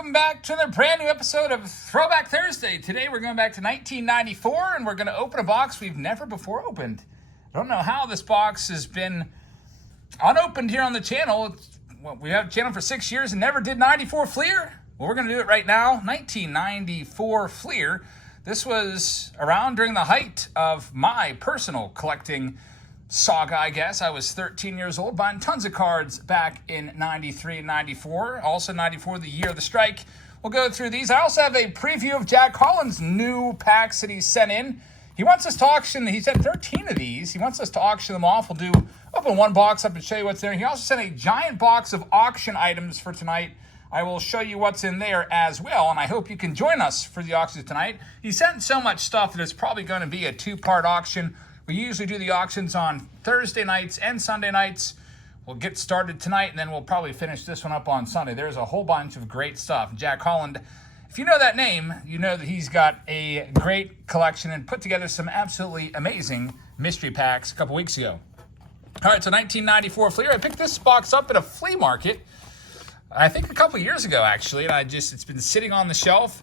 welcome back to another brand new episode of Throwback Thursday. Today we're going back to 1994 and we're going to open a box we've never before opened. I don't know how this box has been unopened here on the channel. We have a channel for 6 years and never did 94 FLEER. Well, we're going to do it right now. 1994 FLEER. This was around during the height of my personal collecting saga, I guess. I was 13 years old, buying tons of cards back in 93 and 94. Also 94, the year of the strike. We'll go through these. I also have a preview of Jack Holland's new packs that he sent in. He wants us to auction, he sent 13 of these. He wants us to auction them off. We'll open one box up and show you what's there. He also sent a giant box of auction items for tonight. I will show you what's in there as well, and I hope you can join us for the auctions tonight. He sent so much stuff that it's probably going to be a two-part auction. We usually do the auctions on Thursday nights and Sunday nights. We'll get started tonight, and then we'll probably finish this one up on Sunday. There's a whole bunch of great stuff. Jack Holland, if you know that name, you know that he's got a great collection and put together some absolutely amazing mystery packs a couple weeks ago. All right, so 1994 FLEER. I picked this box up at a flea market, I think a couple years ago, actually, and it's been sitting on the shelf,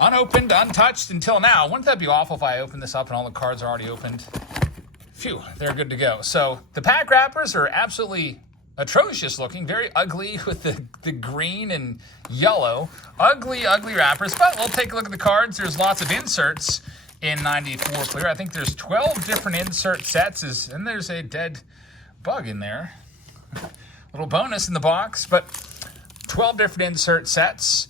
unopened, untouched until now. Wouldn't that be awful if I opened this up and all the cards are already opened? Phew, they're good to go. So the pack wrappers are absolutely atrocious looking, very ugly with the green and yellow. Ugly, ugly wrappers, but we'll take a look at the cards. There's lots of inserts in 94 FLEER. I think there's 12 different insert sets, and there's a dead bug in there. Little bonus in the box, but 12 different insert sets,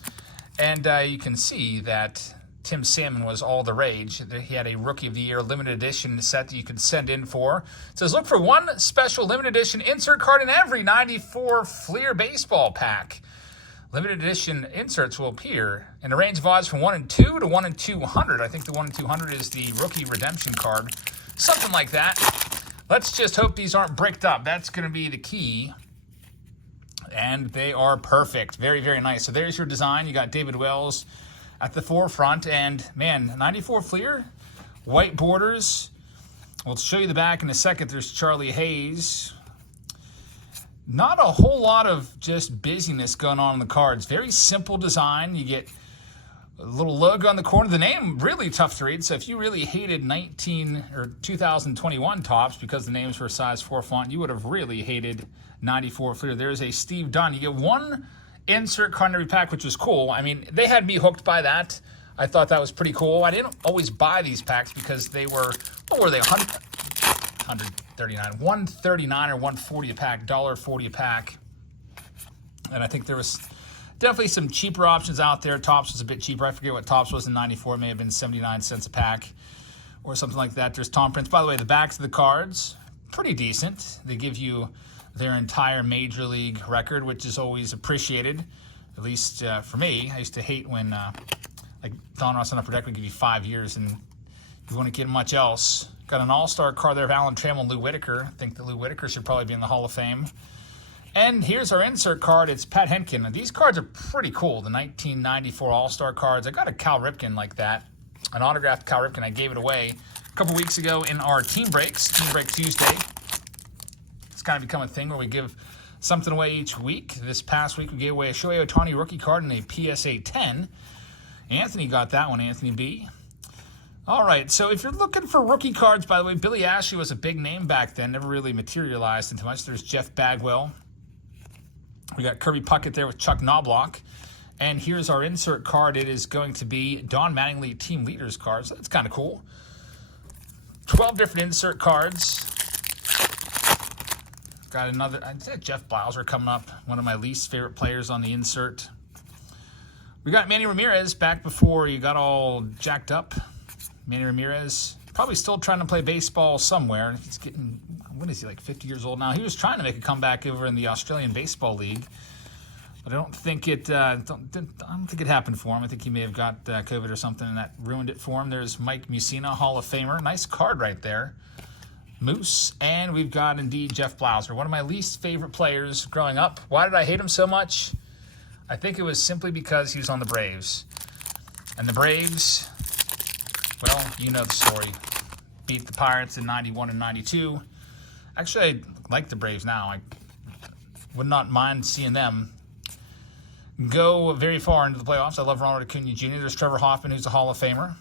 and you can see that Tim Salmon was all the rage. He had a Rookie of the Year limited edition set that you could send in for. It says, look for one special limited edition insert card in every 94 FLEER baseball pack. Limited edition inserts will appear in a range of odds from 1 in 2 to 1 in 200. I think the 1 in 200 is the Rookie Redemption card. Something like that. Let's just hope these aren't bricked up. That's going to be the key. And they are perfect. Very, very nice. So there's your design. You got David Wells at the forefront, and man, 94 FLEER, white borders. We'll show you the back in a second. There's Charlie Hayes. Not a whole lot of just busyness going on in the cards. Very simple design. You get a little logo on the corner. The name really tough to read. So if you really hated 2021 Topps because the names were size 4 font, you would have really hated 94 FLEER. There's a Steve Dunn. You get one insert card in every pack, which was cool. I mean, they had me hooked by that. I thought that was pretty cool. I didn't always buy these packs because they were, what were they, 139, 139 or 140 a pack, $1.40 a pack. And I think there was definitely some cheaper options out there. Topps was a bit cheaper. I forget what Topps was in 94. It may have been 79 cents a pack or something like that. There's Tom Prince. By the way, the backs of the cards, pretty decent. They give you their entire major league record, which is always appreciated, at least for me. I used to hate when, like Don Ross on Upper Deck would give you 5 years and you wouldn't get much else. Got an all-star card there of Alan Trammell and Lou Whitaker. I think that Lou Whitaker should probably be in the Hall of Fame. And here's our insert card. It's Pat Henkin. Now, these cards are pretty cool, the 1994 all-star cards. I got a Cal Ripken like that, an autographed Cal Ripken. I gave it away a couple weeks ago in our Team Breaks, Team Break Tuesday. Kind of become a thing where we give something away each week. This past week we gave away a Shohei Ohtani rookie card and a PSA 10. Anthony got that one, Anthony B. All right, so if you're looking for rookie cards, by the way, Billy Ashley was a big name back then, never really materialized into much. There's Jeff Bagwell. We got Kirby Puckett there with Chuck Knobloch. And here's our insert card. It is going to be Don Mattingly Team Leaders cards. That's kind of cool. 12 different insert cards. Got another, I'd say Jeff Blauser coming up, one of my least favorite players on the insert. We got Manny Ramirez back before he got all jacked up. Manny Ramirez, probably still trying to play baseball somewhere. He's getting, what is he, like 50 years old now? He was trying to make a comeback over in the Australian Baseball League, but I don't think it happened for him. I think he may have got COVID or something, and that ruined it for him. There's Mike Mussina, Hall of Famer. Nice card right there. Moose, and we've got indeed Jeff Blauser, one of my least favorite players growing up. Why did I hate him so much? I think it was simply because he was on the Braves. And the Braves, well, you know the story. Beat the Pirates in 91 and 92. Actually, I like the Braves now. I would not mind seeing them go very far into the playoffs. I love Ronald Acuna Jr. There's Trevor Hoffman, who's a Hall of Famer.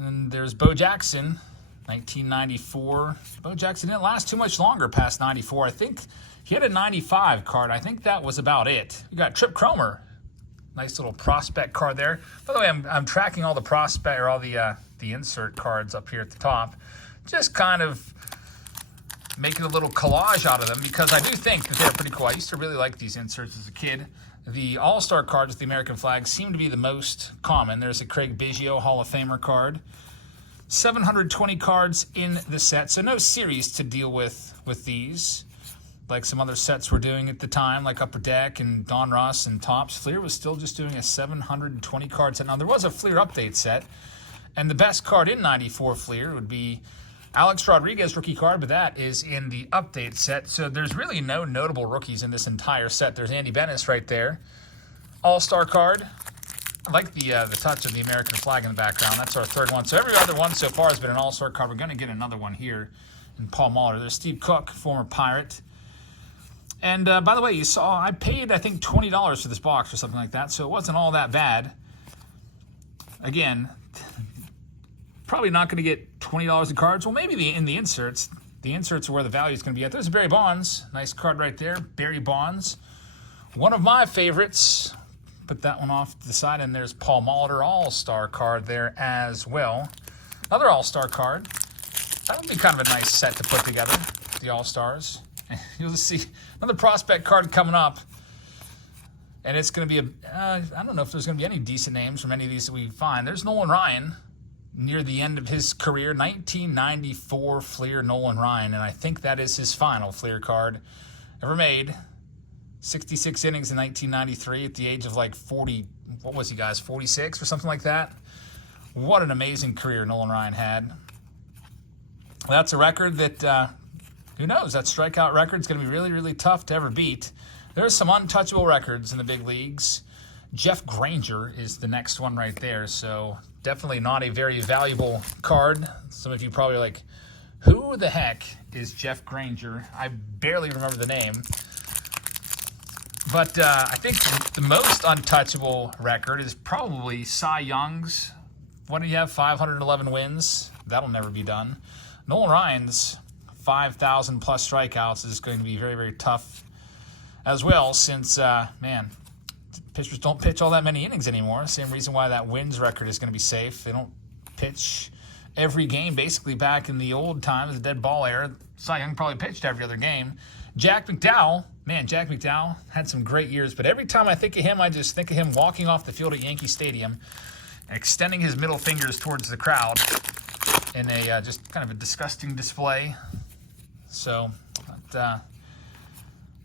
And there's Bo Jackson, 1994. Bo Jackson didn't last too much longer past 94. I think he had a 95 card. I think that was about it. We got Trip Cromer. Nice little prospect card there. By the way, I'm tracking all the prospect or all the insert cards up here at the top. Just kind of making a little collage out of them because I do think that they're pretty cool. I used to really like these inserts as a kid. The All-Star cards with the American flag seem to be the most common. There's a Craig Biggio Hall of Famer card. 720 cards in the set, so no series to deal with these. Like some other sets were doing at the time, like Upper Deck and Don Ross and Topps. FLEER was still just doing a 720 card set. Now, there was a FLEER update set, and the best card in 94 FLEER would be Alex Rodriguez rookie card, but that is in the update set. So there's really no notable rookies in this entire set. There's Andy Bennis right there. All-Star card. I like the touch of the American flag in the background. That's our third one. So every other one so far has been an All-Star card. We're going to get another one here in Paul Molitor. There's Steve Cook, former Pirate. And by the way, you saw I paid, I think, $20 for this box or something like that, so it wasn't all that bad. Again, probably not going to get $20 in cards. Well, maybe in the inserts. The inserts are where the value is going to be at. There's Barry Bonds. Nice card right there. Barry Bonds. One of my favorites. Put that one off to the side. And there's Paul Molitor All-Star card there as well. Another All-Star card. That would be kind of a nice set to put together, the All-Stars. You'll see another prospect card coming up. And it's going to be I don't know if there's going to be any decent names from any of these that we find. There's Nolan Ryan near the end of his career. 1994 FLEER Nolan Ryan. And I think that is his final FLEER card ever made. 66 innings in 1993 at the age of like 40. What was he, guys? 46 or something like that? What an amazing career Nolan Ryan had. That's a record that... who knows? That strikeout record is going to be really, really tough to ever beat. There's some untouchable records in the big leagues. Jeff Granger is the next one right there, so definitely not a very valuable card. Some of you probably are like, who the heck is Jeff Granger? I barely remember the name. But I think the most untouchable record is probably Cy Young's. What do you have? 511 wins. That'll never be done. Nolan Ryan's 5,000 plus strikeouts is going to be very, very tough as well since, pitchers don't pitch all that many innings anymore. Same reason why that wins record is going to be safe. They don't pitch every game. Basically, back in the old times, the dead ball era, Cy Young probably pitched every other game. Jack McDowell had some great years, but every time I think of him, I just think of him walking off the field at Yankee Stadium, extending his middle fingers towards the crowd in a just kind of a disgusting display. So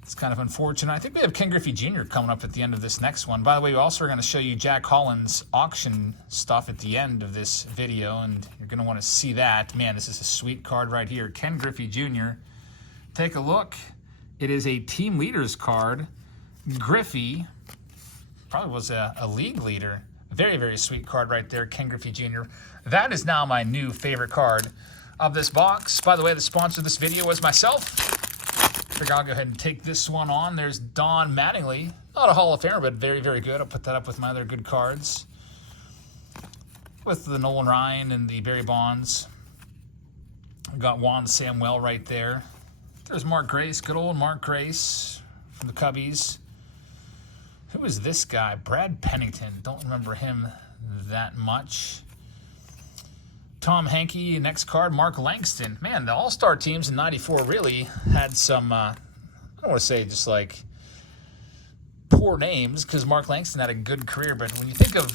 it's kind of unfortunate. I think we have Ken Griffey Jr. coming up at the end of this next one. By the way, we also are going to show you Jack Holland's auction stuff at the end of this video, and you're going to want to see that. Man, this is a sweet card right here. Ken Griffey Jr. Take a look. It is a team leaders card. Griffey probably was a league leader. Very, very sweet card right there, Ken Griffey Jr. That is now my new favorite card of this box. By the way, the sponsor of this video was myself. Figure I'll go ahead and take this one on. There's Don Mattingly. Not a Hall of Famer, but very, very good. I'll put that up with my other good cards. With the Nolan Ryan and the Barry Bonds. We got Juan Samuel right there. There's Mark Grace, good old Mark Grace from the Cubbies. Who is this guy? Brad Pennington. Don't remember him that much. Tom Hankey, next card, Mark Langston. Man, the All-Star teams in 94 really had some, I don't want to say just like poor names, because Mark Langston had a good career, but when you think of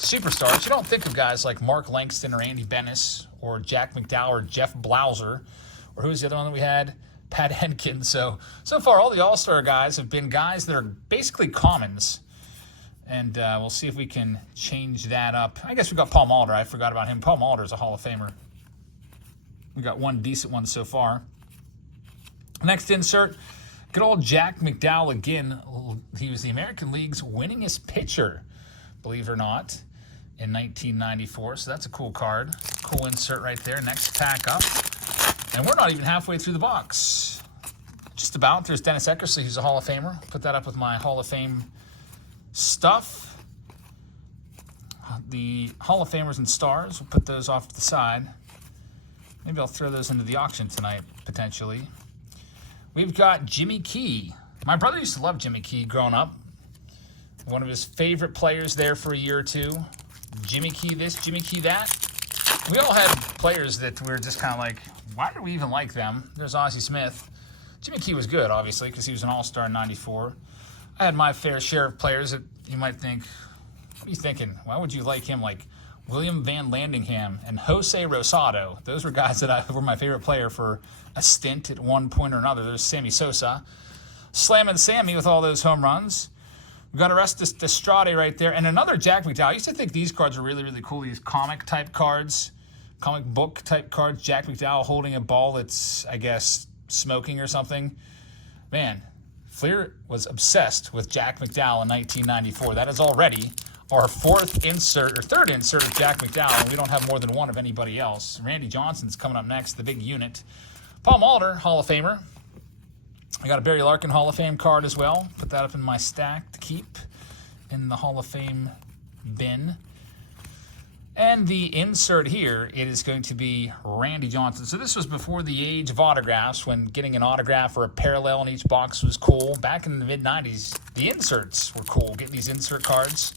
superstars, you don't think of guys like Mark Langston or Andy Bennis or Jack McDowell or Jeff Blauser, or who's the other one that we had? Pat Henkin. So far, all the All-Star guys have been guys that are basically commons. And we'll see if we can change that up. I guess we got Paul Molitor. I forgot about him. Paul Molitor is a Hall of Famer. We got one decent one so far. Next insert, good old Jack McDowell again. He was the American League's winningest pitcher, believe it or not, in 1994. So that's a cool card. Cool insert right there. Next pack up. And we're not even halfway through the box. just about. There's Dennis Eckersley, who's a Hall of Famer. Put that up with my Hall of Fame stuff. The Hall of Famers and stars, we'll put those off to the side. Maybe I'll throw those into the auction tonight, potentially. We've got Jimmy Key. My brother used to love Jimmy Key growing up. One of his favorite players there for a year or two. Jimmy Key this, Jimmy Key that. We all had players that we were just kind of like, why do we even like them? There's Ozzie Smith. Jimmy Key was good, obviously, because he was an all-star in 94. I had my fair share of players that you might think, what are you thinking? Why would you like him? Like William Van Landingham and Jose Rosado. Those were guys that were my favorite player for a stint at one point or another. There's Sammy Sosa. Slamming Sammy with all those home runs. We've got Orestes Destrade right there. And another Jack McDowell. I used to think these cards were really, really cool. These comic-type cards. Comic book-type cards. Jack McDowell holding a ball that's, I guess, smoking or something. Man, FLEER was obsessed with Jack McDowell in 1994. That is already our third insert of Jack McDowell, and we don't have more than one of anybody else. Randy Johnson's coming up next, the big unit. Paul Molitor, Hall of Famer. I got a Barry Larkin Hall of Fame card as well. Put that up in my stack to keep in the Hall of Fame bin. And the insert here, it is going to be Randy Johnson. So this was before the age of autographs, when getting an autograph or a parallel in each box was cool. Back in the mid-90s, the inserts were cool. Getting these insert cards.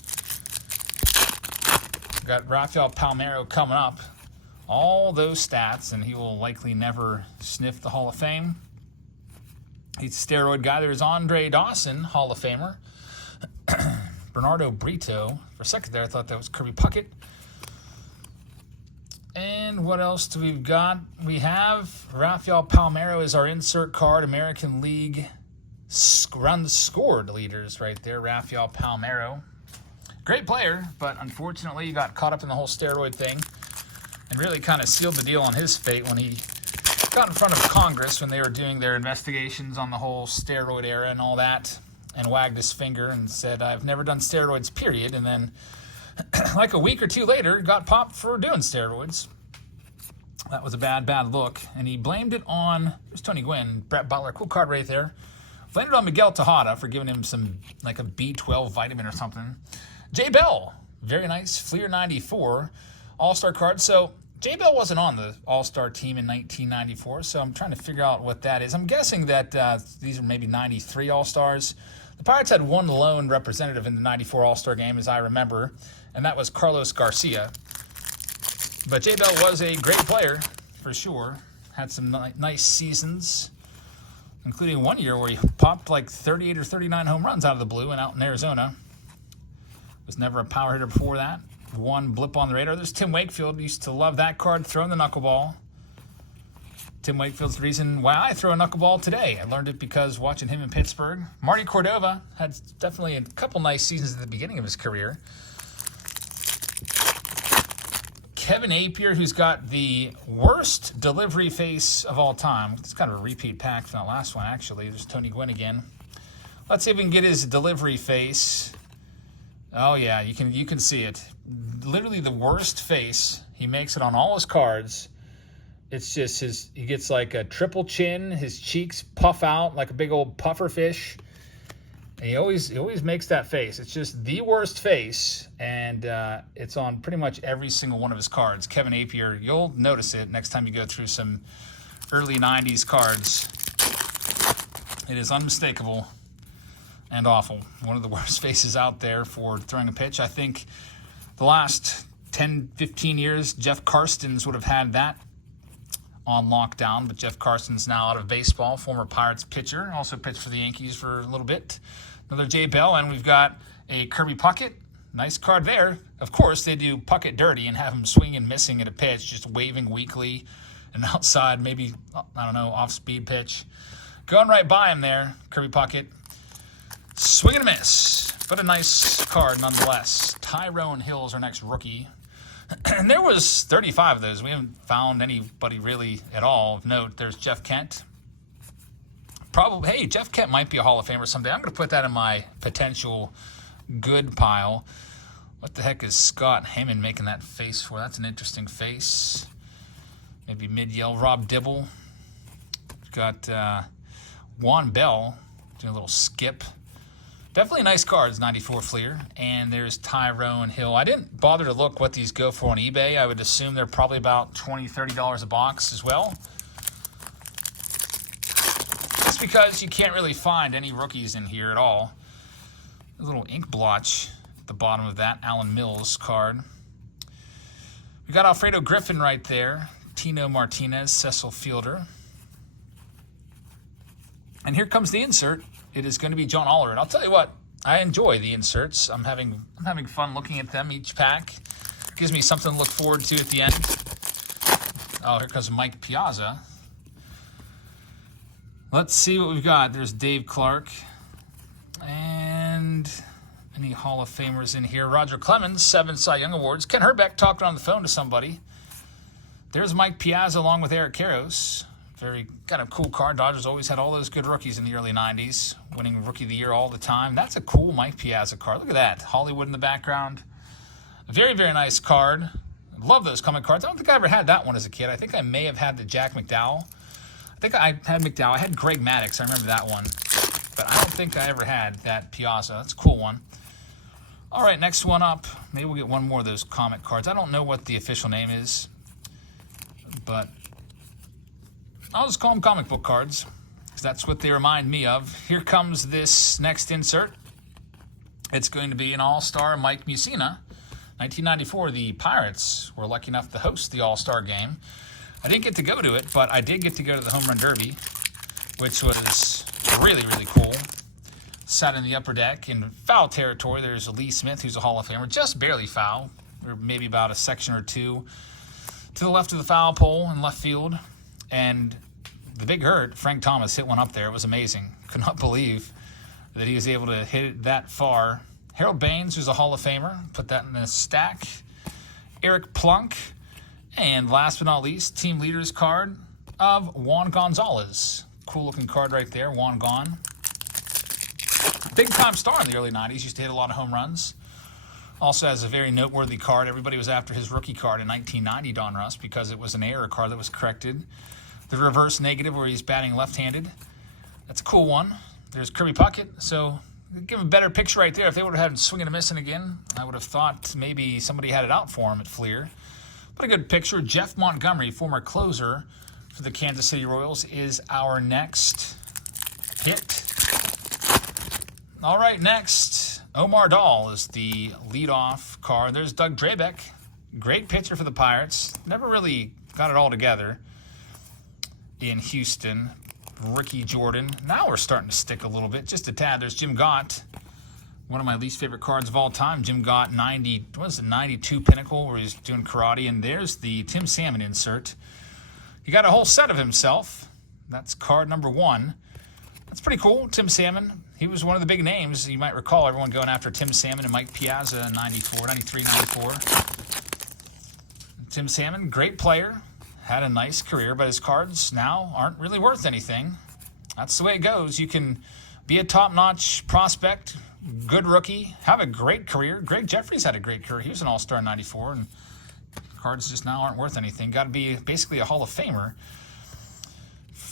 Got Rafael Palmeiro coming up. All those stats, and he will likely never sniff the Hall of Fame. He's a steroid guy. There's Andre Dawson, Hall of Famer. Bernardo Brito. For a second there, I thought that was Kirby Puckett. And what else do we got? We have Rafael Palmeiro as our insert card. American League runs scored leaders right there. Rafael Palmeiro. Great player, but unfortunately he got caught up in the whole steroid thing and really kind of sealed the deal on his fate when he got in front of Congress when they were doing their investigations on the whole steroid era and all that, and wagged his finger and said, I've never done steroids, period. And then like a week or two later, got popped for doing steroids. That was a bad, bad look. And he blamed it on, there's Tony Gwynn, Brett Butler, cool card right there. Blamed it on Miguel Tejada for giving him some, like a B12 vitamin or something. Jay Bell, very nice, FLEER 94, All-Star card. So Jay Bell wasn't on the All-Star team in 1994, so I'm trying to figure out what that is. I'm guessing that these are maybe 93 All-Stars. The Pirates had one lone representative in the 94 All-Star game, as I remember, and that was Carlos Garcia. But Jay Bell was a great player, for sure. Had some nice seasons, including one year where he popped like 38 or 39 home runs out of the blue and out in Arizona. Was never a power hitter before that. One blip on the radar. There's Tim Wakefield. Used to love that card, throwing the knuckleball. Tim Wakefield's the reason why I throw a knuckleball today. I learned it because watching him in Pittsburgh. Marty Cordova had definitely a couple nice seasons at the beginning of his career. Kevin Apier, who's got the worst delivery face of all time. It's kind of a repeat pack from that last one, actually. There's Tony Gwynn again. Let's see if we can get his delivery face. Oh, yeah, you can see it. Literally the worst face. He makes it on all his cards. It's just he gets like a triple chin. His cheeks puff out like a big old puffer fish. And he always makes that face. It's just the worst face, and it's on pretty much every single one of his cards. Kevin Apier, you'll notice it next time you go through some early 90s cards. It is unmistakable and awful. One of the worst faces out there for throwing a pitch. I think the last 10, 15 years, Jeff Karstens would have had that on lockdown, but Jeff Karstens now out of baseball, former Pirates pitcher, also pitched for the Yankees for a little bit. Another Jay Bell, and we've got a Kirby Puckett. Nice card there. Of course, they do Puckett dirty and have him swing and missing at a pitch, just waving weakly and outside, maybe, I don't know, off-speed pitch. Going right by him there, Kirby Puckett. Swing and a miss, but a nice card nonetheless. Tyrone Hill's our next rookie. And there was 35 of those. We haven't found anybody really at all of note. There's Jeff Kent. Probably, hey, Jeff Kent might be a Hall of Famer someday. I'm going to put that in my potential good pile. What the heck is Scott Heyman making that face for? That's an interesting face. Maybe mid-yell Rob Dibble. We've got Juan Bell, doing a little skip. Definitely a nice card. It's 94 FLEER. And there's Tyrone Hill. I didn't bother to look what these go for on eBay. I would assume they're probably about $20, $30 a box as well. Just because you can't really find any rookies in here at all. A little ink blotch at the bottom of that Alan Mills card. We got Alfredo Griffin right there. Tino Martinez, Cecil Fielder. And here comes the insert. It is going to be John Aller. And I'll tell you what, I enjoy the inserts. I'm having fun looking at them. Each pack gives me something to look forward to at the end. Oh, here comes Mike Piazza. Let's see what we've got. There's Dave Clark. And any Hall of Famers in here? Roger Clemens, 7 Cy Young Awards. Ken Herbeck talking on the phone to somebody. There's Mike Piazza along with Eric Karros. Very kind of cool card. Dodgers always had all those good rookies in the early 90s, winning Rookie of the Year all the time. That's a cool Mike Piazza card. Look at that. Hollywood in the background. A very, very nice card. I love those comic cards. I don't think I ever had that one as a kid. I think I may have had the Jack McDowell. I think I had McDowell. I had Greg Maddux. I remember that one. But I don't think I ever had that Piazza. That's a cool one. All right, next one up. Maybe we'll get one more of those comic cards. I don't know what the official name is, but I'll just call them comic book cards because that's what they remind me of. Here comes this next insert. It's going to be an All-Star Mike Mussina. 1994, the Pirates were lucky enough to host the All-Star game. I didn't get to go to it, but I did get to go to the Home Run Derby, which was really, really cool. Sat in the upper deck in foul territory. There's Lee Smith, who's a Hall of Famer, just barely foul, or maybe about a section or two to the left of the foul pole in left field. And the big hurt, Frank Thomas, hit one up there. It was amazing. Could not believe that he was able to hit it that far. Harold Baines, who's a Hall of Famer, put that in the stack. Eric Plunk. And last but not least, team leaders card of Juan Gonzalez. Cool looking card right there, Juan Gon. Big time star in the early 90s. Used to hit a lot of home runs. Also has a very noteworthy card. Everybody was after his rookie card in 1990, Don Russ, because it was an error card that was corrected. The reverse negative where he's batting left-handed. That's a cool one. There's Kirby Puckett. So give him a better picture right there. If they would have had him swinging and missing again, I would have thought maybe somebody had it out for him at FLEER. But a good picture. Jeff Montgomery, former closer for the Kansas City Royals, is our next hit. All right, next, Omar Dahl is the leadoff card. There's Doug Drabeck, great pitcher for the Pirates. Never really got it all together in Houston. Ricky Jordan. Now we're starting to stick a little bit, just a tad. There's Jim Gott, one of my least favorite cards of all time. Jim Gott, 92 Pinnacle, where he's doing karate. And there's the Tim Salmon insert. He got a whole set of himself. That's card number 1. That's pretty cool. Tim Salmon. He was one of the big names. You might recall everyone going after Tim Salmon and Mike Piazza in 94, 93, 94. Tim Salmon, great player. Had a nice career, but his cards now aren't really worth anything. That's the way it goes. You can be a top-notch prospect, good rookie, have a great career. Greg Jeffries had a great career. He was an All-Star in 94, and cards just now aren't worth anything. Got to be basically a Hall of Famer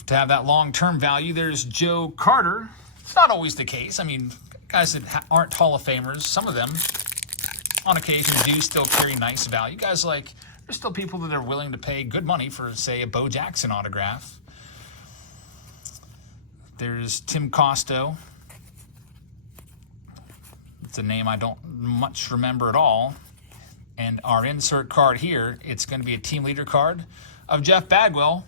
to have that long-term value. There's Joe Carter. It's not always the case. I mean, guys that aren't Hall of Famers, some of them on occasion do still carry nice value. Guys like, there's still people that are willing to pay good money for, say, a Bo Jackson autograph. There's Tim Costo. It's a name I don't much remember at all. And our insert card here, it's going to be a team leader card of Jeff Bagwell,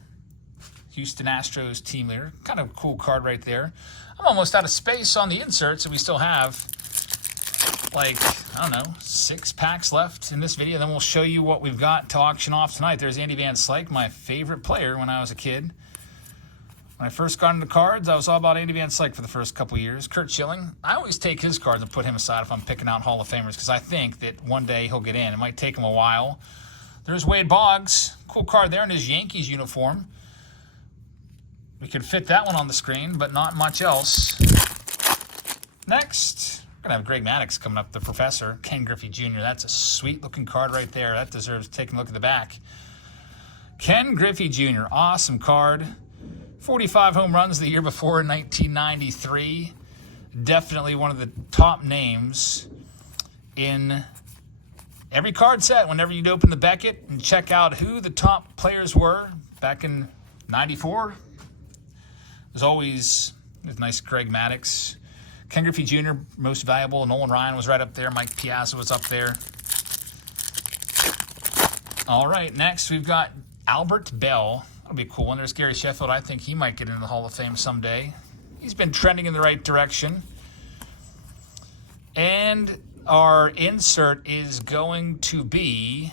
Houston Astros team leader. Kind of cool card right there. I'm almost out of space on the inserts, and we still have, like, I don't know, 6 packs left in this video. Then we'll show you what we've got to auction off tonight. There's Andy Van Slyke, my favorite player when I was a kid. When I first got into cards, I was all about Andy Van Slyke for the first couple years. Kurt Schilling, I always take his cards and put him aside if I'm picking out Hall of Famers because I think that one day he'll get in. It might take him a while. There's Wade Boggs, cool card there in his Yankees uniform. We could fit that one on the screen, but not much else. Next, we're going to have Greg Maddux coming up, the professor, Ken Griffey Jr. That's a sweet-looking card right there. That deserves taking a look at the back. Ken Griffey Jr., awesome card. 45 home runs the year before in 1993. Definitely one of the top names in every card set. Whenever you'd open the Beckett and check out who the top players were back in 94, there's always nice Greg Maddux. Ken Griffey Jr., most valuable. Nolan Ryan was right up there. Mike Piazza was up there. All right, next we've got Albert Bell. That'll be a cool one. There's Gary Sheffield. I think he might get into the Hall of Fame someday. He's been trending in the right direction. And our insert is going to be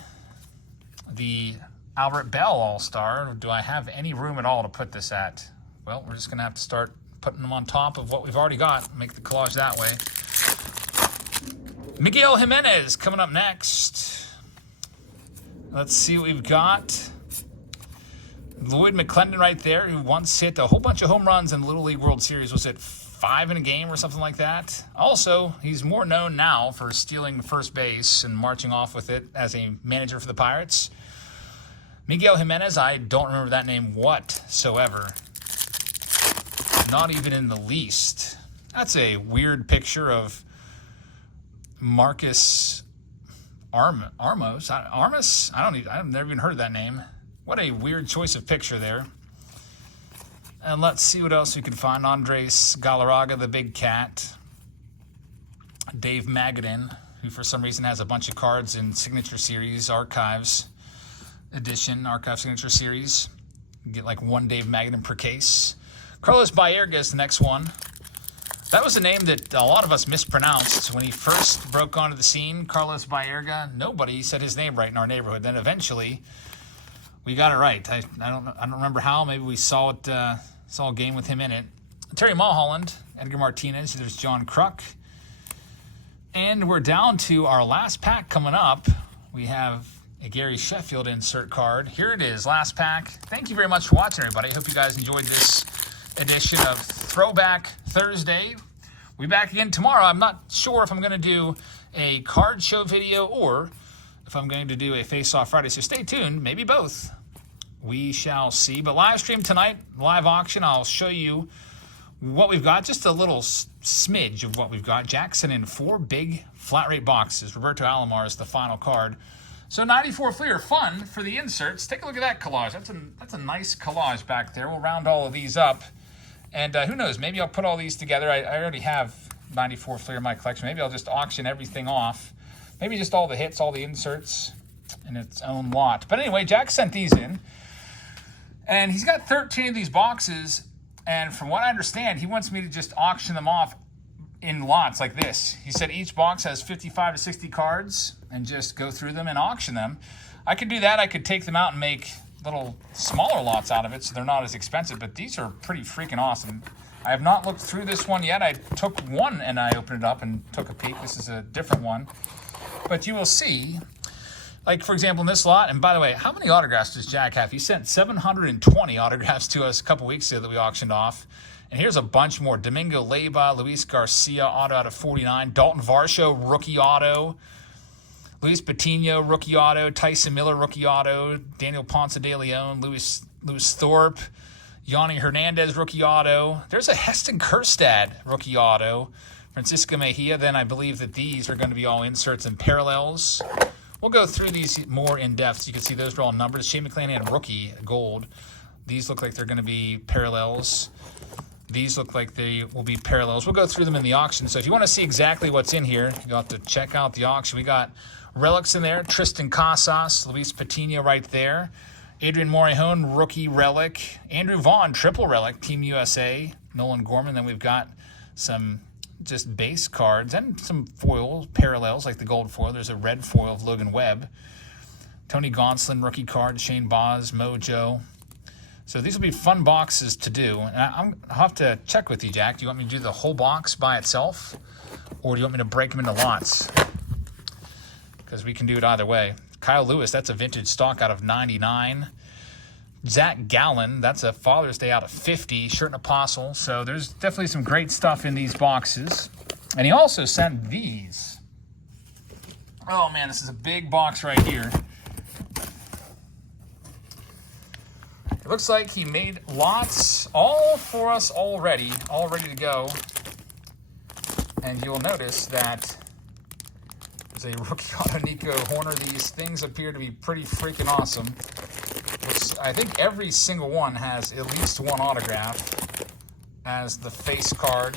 the Albert Bell All-Star. Do I have any room at all to put this at? Well, we're just going to have to start putting them on top of what we've already got. Make the collage that way. Miguel Jimenez coming up next. Let's see what we've got. Lloyd McClendon right there, who once hit a whole bunch of home runs in the Little League World Series. Was it 5 in a game or something like that? Also, he's more known now for stealing first base and marching off with it as a manager for the Pirates. Miguel Jimenez, I don't remember that name whatsoever. Not even in the least. That's a weird picture of Marcus Armos. Armas? I've never even heard of that name. What a weird choice of picture there. And let's see what else we can find. Andres Galarraga, the big cat. Dave Magadan, who for some reason has a bunch of cards in Signature Series, Archives Edition, Archive Signature Series. You get like one Dave Magadan per case. Carlos Baerga is the next one. That was a name that a lot of us mispronounced when he first broke onto the scene. Carlos Baerga. Nobody said his name right in our neighborhood. Then eventually, we got it right. I don't remember how. Maybe we saw a game with him in it. Terry Mulholland, Edgar Martinez. There's John Kruk. And we're down to our last pack coming up. We have a Gary Sheffield insert card. Here it is, last pack. Thank you very much for watching, everybody. I hope you guys enjoyed this edition of Throwback Thursday. We'll be back again tomorrow. I'm not sure if I'm going to do a card show video or if I'm going to do a face-off Friday, so stay tuned. Maybe both. We shall see. But live stream tonight, live auction, I'll show you what we've got. Just a little smidge of what we've got. Jackson in 4 big flat rate boxes. Roberto Alomar is the final card. So 94 FLEER, fun for the inserts. Take a look at that collage. That's a nice collage back there. We'll round all of these up. And who knows, maybe I'll put all these together. I already have 94 FLEER in my collection. Maybe I'll just auction everything off. Maybe just all the hits, all the inserts in its own lot. But anyway, Jack sent these in. And he's got 13 of these boxes. And from what I understand, he wants me to just auction them off in lots like this. He said each box has 55 to 60 cards and just go through them and auction them. I could do that. I could take them out and make little smaller lots out of it so they're not as expensive, but these are pretty freaking awesome. I have not looked through this one yet. I took one and I opened it up and took a peek. This is a different one, but you will see, like for example in this lot, and by the way, how many autographs does Jack have? He sent 720 autographs to us a couple weeks ago that we auctioned off, and here's a bunch more. Domingo Leyba, Luis Garcia, auto out of 49, Dalton Varsho, rookie auto, Luis Patino, rookie auto, Tyson Miller, rookie auto, Daniel Ponce de Leon, Lewis Thorpe, Yanni Hernandez, rookie auto. There's a Heston Kjerstad, rookie auto, Francisco Mejia. Then I believe that these are going to be all inserts and parallels. We'll go through these more in depth. So you can see those are all numbers. Shane McClanahan, rookie, gold. These look like they're going to be parallels. These look like they will be parallels. We'll go through them in the auction. So if you want to see exactly what's in here, you'll have to check out the auction. We got relics in there. Tristan Casas, Luis Patino right there. Adrian Morejon, rookie relic. Andrew Vaughn, triple relic, Team USA. Nolan Gorman. Then we've got some just base cards and some foil parallels like the gold foil. There's a red foil of Logan Webb. Tony Gonsolin, rookie card. Shane Boz, Mojo. So these will be fun boxes to do. And I'll have to check with you, Jack. Do you want me to do the whole box by itself? Or do you want me to break them into lots? Because we can do it either way. Kyle Lewis, that's a vintage stock out of 99. Zach Gallen, that's a Father's Day out of 50. Shirt and Apostle. So there's definitely some great stuff in these boxes. And he also sent these. Oh, man, this is a big box right here. It looks like he made lots all for us already, all ready to go. And you'll notice that there's a rookie auto Nico Horner. These things appear to be pretty freaking awesome. I think every single one has at least one autograph as the face card.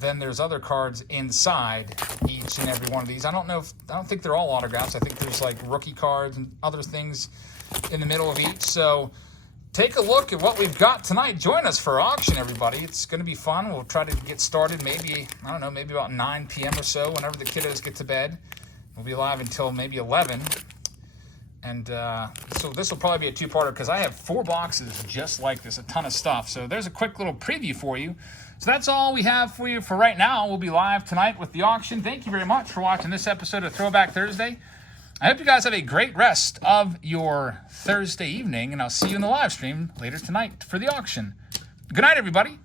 Then there's other cards inside each and every one of these. I don't think they're all autographs. I think there's like rookie cards and other things in the middle of each. So take a look at what we've got tonight. Join us for auction, everybody. It's going to be fun. We'll try to get started maybe, I don't know, maybe about 9 p.m. or so, whenever the kiddos get to bed. We'll be live until maybe 11. And so this will probably be a two-parter because I have 4 boxes just like this, a ton of stuff. So there's a quick little preview for you. So that's all we have for you for right now. We'll be live tonight with the auction. Thank you very much for watching this episode of Throwback Thursday. I hope you guys have a great rest of your Thursday evening, and I'll see you in the live stream later tonight for the auction. Good night, everybody.